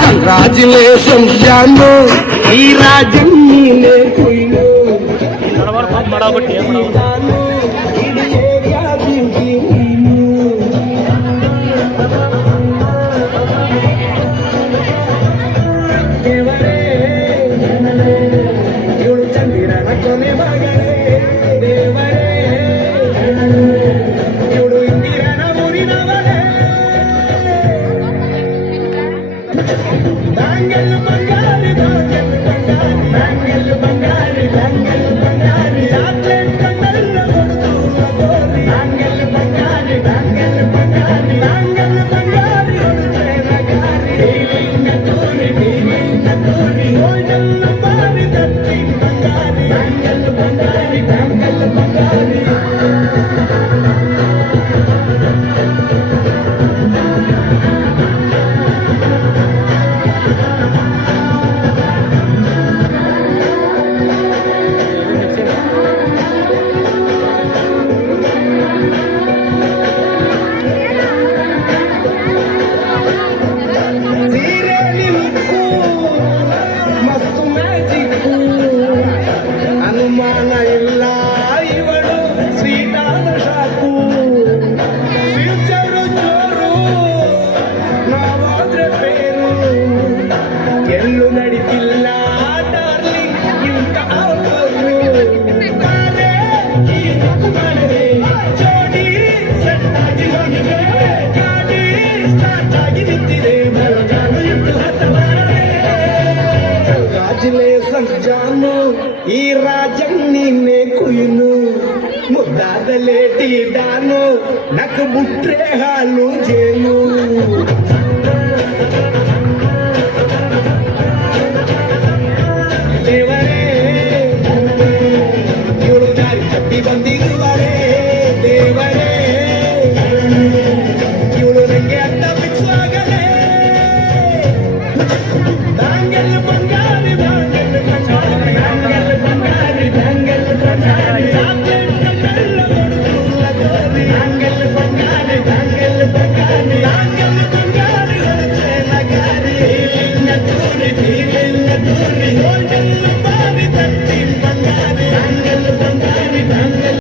Congratulations, Janu. ಈ ರಾಜನ್ ನೀನೆ ಕುಯ್ಲು ಇಡೀ ಏರಿಯಾ ಬ್ಯೂಟಿ ದೇವರೇ ಇವಳು ಚಂದಿರನ ಕೊನೆ ಮಗಳೇ ದೇವರೇ ಇವಳು ಇಂದಿರನ ಊರಿನವಳೇ ದಾಂಗಲ್ ಬಂಗಾರಿ ದಾಂಗಲ್ ಬಂಗಾರಿ ದಾಂಗಲ್ ಬಂಗಾರಿ ದಾಂಗಲ್ ಬಂಗಾರಿ ಚಾಕ್ಲೇಟ್ ಕಣ್ಣಲ್ಲ ಕೊಡ್ತು ಗೋರಿ ದಾಂಗಲ್ ಬಂಗಾರಿ ದಾಂಗಲ್ ಬಂಗಾರಿ ದಾಂಗಲ್ ಬಂಗಾರಿ ಹೊಡ್ತೆ ನಗಾರಿ ಫೀಲಿಂಗ್ ತೋರಿ ಗೋಲ್ಡನ್ ಬಾರಿ ತಟ್ಟಿ ಬಂಗಾರಿ ದಾಂಗಲ್ ಬಂಗಾರಿ ದಾಂಗಲ್ ಬಂಗಾರಿ ಅನುಮಾನ ಇಲ್ಲ ಇವಳು ಸ್ವೀಟಾದ ಶಾಕು ಫ್ಯೂಚರು ಜೋರು ನಾವಾದ್ರೆ ಬೇರು ಎಲ್ಲೂ ನಡೀತಿಲ್ಲ ಡಾರ್ಲಿಂಗ್ ಇಂಥ ಆಫರು ಜೋಡಿ ಸೆಟ್ ಆಗಿ ಹೋಗಿದೆ ಗಾಡಿ ಸ್ಟಾರ್ಟ್ ಆಗಿ ನಿಂತಿದೆ ಮರಗಾಲು ಇಟ್ಟು ಹತ್ತಬಾರದೆ Congratulations, Janu. ಈ ರಾಜನ್ ನೀನೆ ಕುಯ್ನು ಮುದ್ದಾದ ಲೇಟಿ ಡಾನು ನಕ್ ಬುಟ್ರೆ ಹಾಲು ಜೇನು